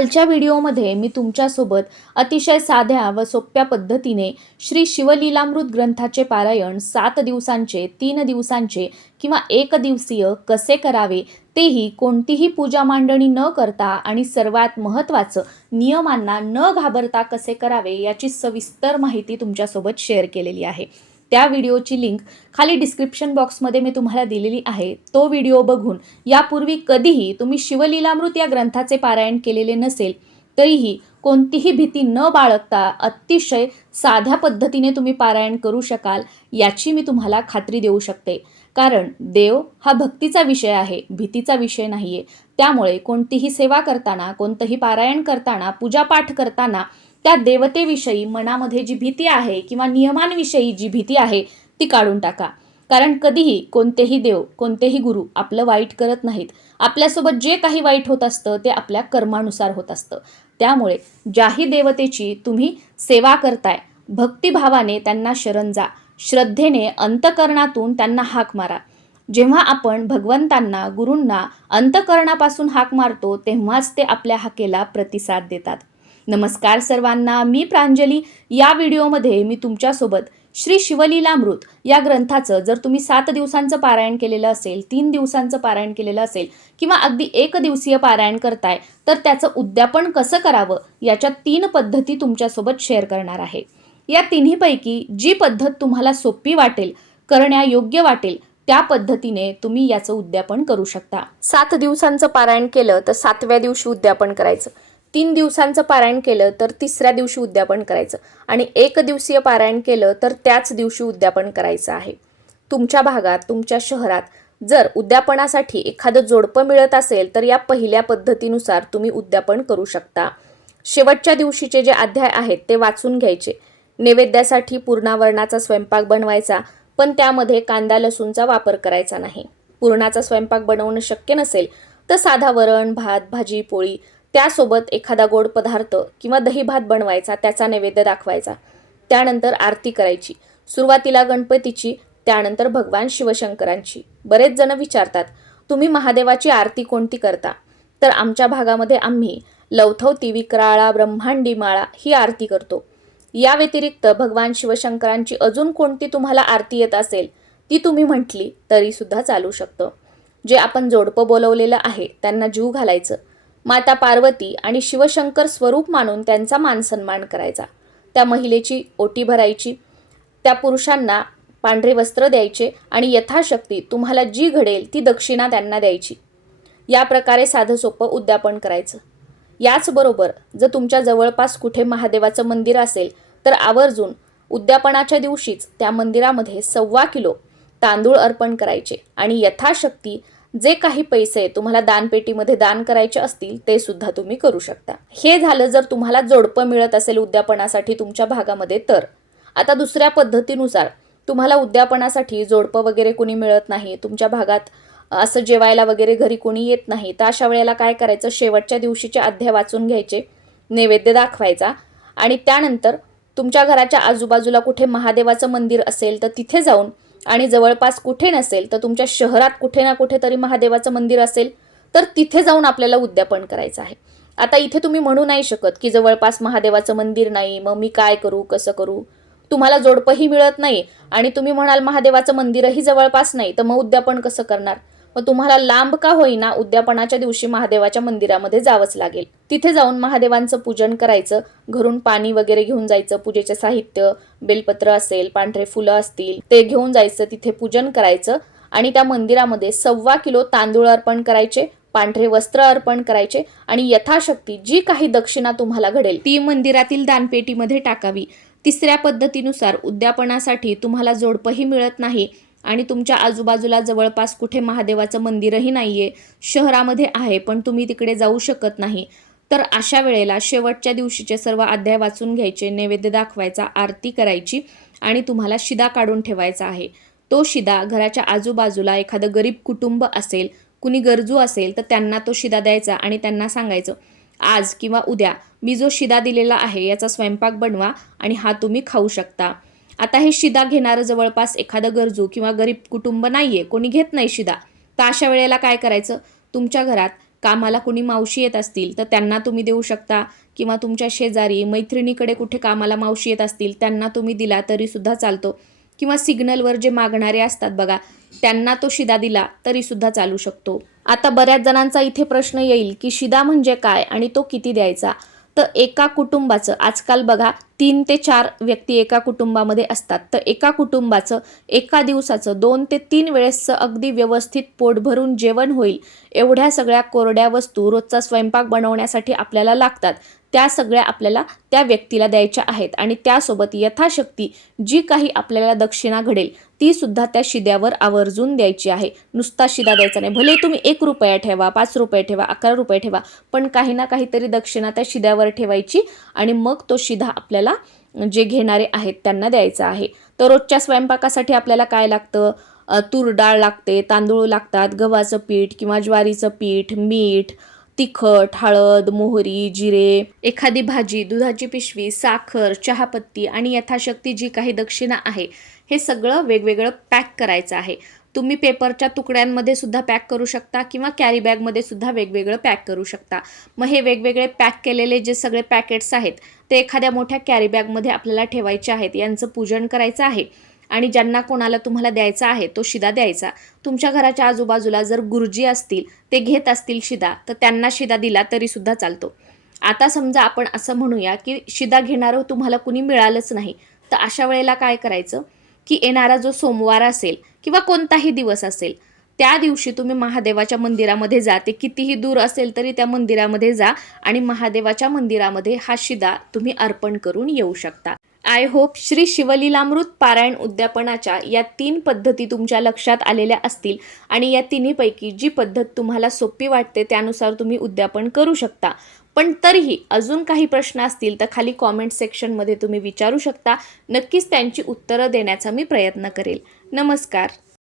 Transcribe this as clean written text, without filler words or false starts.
कालच्या व्हिडिओमध्ये मी तुमच्यासोबत अतिशय साध्या व सोप्या पद्धतीने श्री शिवलीलामृत ग्रंथाचे पारायण 7 दिवसांचे, 3 दिवसांचे किंवा 1 दिवसीय कसे करावे, तेही कोणतीही पूजा मांडणी न करता आणि सर्वात महत्त्वाचं नियमांना न घाबरता कसे करावे याची सविस्तर माहिती तुमच्यासोबत शेअर केलेली आहे। त्या व्हिडिओची लिंक खाली डिस्क्रिप्शन बॉक्समध्ये मी तुम्हाला दिलेली आहे। तो व्हिडिओ बघून यापूर्वी कधीही तुम्ही शिवलीलामृत या ग्रंथाचे पारायण केलेले नसेल तरीही कोणतीही भीती न बाळगता अतिशय साध्या पद्धतीने तुम्ही पारायण करू शकाल याची मी तुम्हाला खात्री देऊ शकते। कारण देव हा भक्तीचा विषय आहे, भीतीचा विषय नाहीये। त्यामुळे कोणतीही सेवा करताना, कोणतंही पारायण करताना, पूजापाठ करताना त्या देवतेविषयी मनामध्ये जी भीती आहे किंवा नियमांविषयी जी भीती आहे ती काढून टाका। कारण कधीही कोणतेही देव, कोणतेही गुरु आपलं वाईट करत नाहीत। आपल्यासोबत जे काही वाईट होत असतं ते आपल्या कर्मानुसार होत असतं। त्यामुळे ज्याही देवतेची तुम्ही सेवा करताय, भक्तिभावाने त्यांना शरण जा, श्रद्धेने अंतकरणातून त्यांना हाक मारा। जेव्हा आपण भगवंतांना, गुरूंना अंतकरणापासून हाक मारतो तेव्हाच ते आपल्या हाकेला प्रतिसाद देतात। नमस्कार सर्वांना, मी प्रांजली। या व्हिडिओमध्ये मी तुमच्यासोबत श्री शिवलीलामृत या ग्रंथाचं जर तुम्ही 7 दिवसांचं पारायण केलेलं असेल, 3 दिवसांचं पारायण केलेलं असेल किंवा अगदी 1 दिवसीय पारायण करताय तर त्याचं उद्यापन कसं करावं याच्या 3 पद्धती तुमच्यासोबत शेअर करणार आहे। या तिन्हीपैकी जी पद्धत तुम्हाला सोपी वाटेल, करण्यायोग्य वाटेल त्या पद्धतीने तुम्ही याचं उद्यापन करू शकता। 7 दिवसांचं पारायण केलं तर 7व्या दिवशी उद्यापन करायचं, 3 दिवसांचं पारायण केलं तर 3ऱ्या दिवशी उद्यापन करायचं आणि 1 दिवसीय पारायण केलं तर त्याच दिवशी उद्यापन करायचं आहे। तुमच्या भागात, तुमच्या शहरात जर उद्यापनासाठी एखादं जोडपं मिळत असेल तर या पहिल्या पद्धतीनुसार तुम्ही उद्यापन करू शकता। शेवटच्या दिवशीचे जे अध्याय आहेत ते वाचून घ्यायचे। नैवेद्यासाठी पूर्णावरणाचा स्वयंपाक बनवायचा, पण त्यामध्ये कांदा लसूणचा वापर करायचा नाही। पूर्णाचा स्वयंपाक बनवणं शक्य नसेल तर साधा वरण, भात, भाजी, पोळी त्यासोबत एखादा गोड पदार्थ किंवा दही भात बनवायचा, त्याचा नैवेद्य दाखवायचा। त्यानंतर आरती करायची, सुरुवातीला गणपतीची, त्यानंतर भगवान शिवशंकरांची। बरेच जण विचारतात, तुम्ही महादेवाची आरती कोणती करता? तर आमच्या भागामध्ये आम्ही लवथवती, विक्राळा, ब्रह्मांडी माळा ही आरती करतो। या व्यतिरिक्त भगवान शिवशंकरांची अजून कोणती तुम्हाला आरती येत असेल ती तुम्ही म्हटली तरी सुद्धा चालू शकतं। जे आपण जोडपं बोलवलेलं आहे त्यांना जीव घालायचं, माता पार्वती आणि शिवशंकर स्वरूप मानून त्यांचा मानसन्मान करायचा। त्या महिलेची ओटी भरायची, त्या पुरुषांना पांढरे वस्त्र द्यायचे आणि यथाशक्ती तुम्हाला जी घडेल ती दक्षिणा त्यांना द्यायची। या प्रकारे साधं सोपं उद्यापन करायचं। याचबरोबर जर तुमच्या जवळपास कुठे महादेवाचं मंदिर असेल तर आवर्जून उद्यापनाच्या दिवशीच त्या मंदिरामध्ये 1.25 किलो तांदूळ अर्पण करायचे आणि यथाशक्ती जे काही पैसे तुम्हाला दानपेटीमध्ये दान करायचे असतील ते सुद्धा तुम्ही करू शकता। हे झालं जर तुम्हाला जोडपं मिळत असेल उद्यापनासाठी तुमच्या भागामध्ये। तर आता दुसऱ्या पद्धतीनुसार तुम्हाला उद्यापनासाठी जोडपं वगैरे कोणी मिळत नाही, तुमच्या भागात असं जेवायला वगैरे घरी कोणी येत नाही, तर अशा वेळेला काय करायचं, शेवटच्या दिवशीचे अध्याय वाचून घ्यायचे, नैवेद्य दाखवायचा आणि त्यानंतर तुमच्या घराच्या आजूबाजूला कुठे महादेवाचं मंदिर असेल तर तिथे जाऊन, आणि जवळपास कुठे नसेल तर तुमच्या शहरात कुठे ना कुठे तरी महादेवाचं मंदिर असेल तर तिथे जाऊन आपल्याला उद्यापन करायचं आहे। आता इथे तुम्ही म्हणू नाही शकत की जवळपास महादेवाचं मंदिर नाही, मग मी काय करू, कसं करू? तुम्हाला जोडपंही मिळत नाही आणि तुम्ही म्हणाल महादेवाचं मंदिरही जवळपास नाही, तर मग उद्यापन कसं करणार? मग तुम्हाला लांब का होईना उद्यापनाच्या दिवशी महादेवाच्या मंदिरामध्ये जावंच लागेल। तिथे जाऊन महादेवांचं पूजन करायचं, घरून पाणी वगैरे घेऊन जायचं, पूजेचे साहित्य, बेलपत्र असेल, पांढरे फुलं असतील ते घेऊन जायचं, तिथे पूजन करायचं आणि त्या मंदिरामध्ये 1.25 किलो तांदूळ अर्पण करायचे, पांढरे वस्त्र अर्पण करायचे आणि यथाशक्ती जी काही दक्षिणा तुम्हाला घडेल ती मंदिरातील दानपेटीमध्ये टाकावी। तिसऱ्या पद्धतीनुसार उद्यापनासाठी तुम्हाला जोडपंही मिळत नाही आणि तुमच्या आजूबाजूला जवळपास कुठे महादेवाचं मंदिरही नाहीये, शहरामध्ये आहे पण तुम्ही तिकडे जाऊ शकत नाही, तर अशा वेळेला शेवटच्या दिवशीचे सर्व अध्याय वाचून घ्यायचे, नैवेद्य दाखवायचा, आरती करायची आणि तुम्हाला शिदा काढून ठेवायचा आहे। तो शिदा घराच्या आजूबाजूला एखादं गरीब कुटुंब असेल, कुणी गरजू असेल तर त्यांना तो शिदा द्यायचा आणि त्यांना सांगायचं, आज किंवा उद्या मी जो शिदा दिलेला आहे याचा स्वयंपाक बनवा आणि हा तुम्ही खाऊ शकता। आता हे शिदा घेणारं जवळपास एखादं गरजू किंवा गरीब कुटुंब नाहीये, कोणी घेत नाही शिदा, तर अशा वेळेला काय करायचं, तुमच्या घरात कामाला कुणी मावशी येत असतील तर त्यांना तुम्ही देऊ शकता, किंवा तुमच्या शेजारी मैत्रिणीकडे कुठे कामाला मावशी येत असतील त्यांना तुम्ही दिला तरीसुद्धा चालतो, किंवा सिग्नलवर जे मागणारे असतात बघा त्यांना तो शिदा दिला तरीसुद्धा चालू शकतो. आता बऱ्याच जणांचा इथे प्रश्न येईल की शिदा म्हणजे काय आणि तो किती द्यायचा. तर एका कुटुंबाचं आजकाल बघा 3 ते 4 व्यक्ती एका कुटुंबामध्ये असतात, तर एका कुटुंबाचं एका दिवसाचं 2 ते 3 वेळेसचं अगदी व्यवस्थित पोट भरून जेवण होईल एवढ्या सगळ्या कोरड्या वस्तू रोजचा स्वयंपाक बनवण्यासाठी आपल्याला लागतात, त्या सगळ्या आपल्याला त्या व्यक्तीला द्यायच्या आहेत. आणि त्यासोबत यथाशक्ती जी काही आपल्याला दक्षिणा घडेल ती सुद्धा त्या शिद्यावर आवर्जून द्यायची आहे. नुसता शिदा द्यायचा नाही, भले तुम्ही 1 रुपया ठेवा, 5 रुपये ठेवा, 11 रुपये ठेवा, पण काही ना काहीतरी दक्षिणा त्या शिद्यावर ठेवायची आणि मग तो शिदा आपल्याला जे घेणारे आहेत त्यांना द्यायचा आहे. तर रोजच्या स्वयंपाकासाठी आपल्याला काय लागतं, तूर डाळ लागते, तांदूळ लागतात, गव्हाचं पीठ किंवा ज्वारीचं पीठ, मीठ, तिखट, हळद, मोहरी, जिरे, एखादी भाजी, दुधाची पिशवी, साखर, चहापत्ती आणि यथाशक्ती जी काही दक्षिणा आहे हे सगळं वेगवेगळं पॅक करायचं आहे. तुम्ही पेपरच्या तुकड्यांमध्ये सुद्धा पॅक करू शकता किंवा कॅरी बॅगमध्ये सुद्धा वेगवेगळं पॅक करू शकता. मग हे वेगवेगळे पॅक केलेले जे सगळे पॅकेट्स आहेत ते एखाद्या मोठ्या कॅरी बॅगमध्ये आपल्याला ठेवायचे आहेत. यांचं पूजन करायचं आहे आणि ज्यांना कोणाला तुम्हाला द्यायचा आहे तो शिदा द्यायचा. तुमच्या घराच्या आजूबाजूला जर गुरुजी असतील, ते घेत असतील शिदा, तर त्यांना शिदा दिला तरीसुद्धा चालतो. आता समजा आपण असं म्हणूया की शिदा घेणारं तुम्हाला कुणी मिळालंच नाही, तर अशा वेळेला काय करायचं की येणारा जो सोमवार असेल किंवा कोणताही दिवस असेल त्या दिवशी तुम्ही महादेवाच्या मंदिरामध्ये जा. ते कितीही दूर असेल तरी त्या मंदिरामध्ये जा आणि महादेवाच्या मंदिरामध्ये हा शिदा तुम्ही अर्पण करून येऊ शकता. आय होप श्री शिवलीलामृत पारायण उद्यापनाच्या या 3 पद्धती तुमच्या लक्षात आलेल्या असतील आणि या तिन्हीपैकी जी पद्धत तुम्हाला सोपी वाटते त्यानुसार तुम्ही उद्यापन करू शकता. पण तरीही अजून काही प्रश्न असतील तर खाली कॉमेंट सेक्शनमध्ये तुम्ही विचारू शकता. नक्कीच त्यांची उत्तरं देण्याचा मी प्रयत्न करेल. नमस्कार.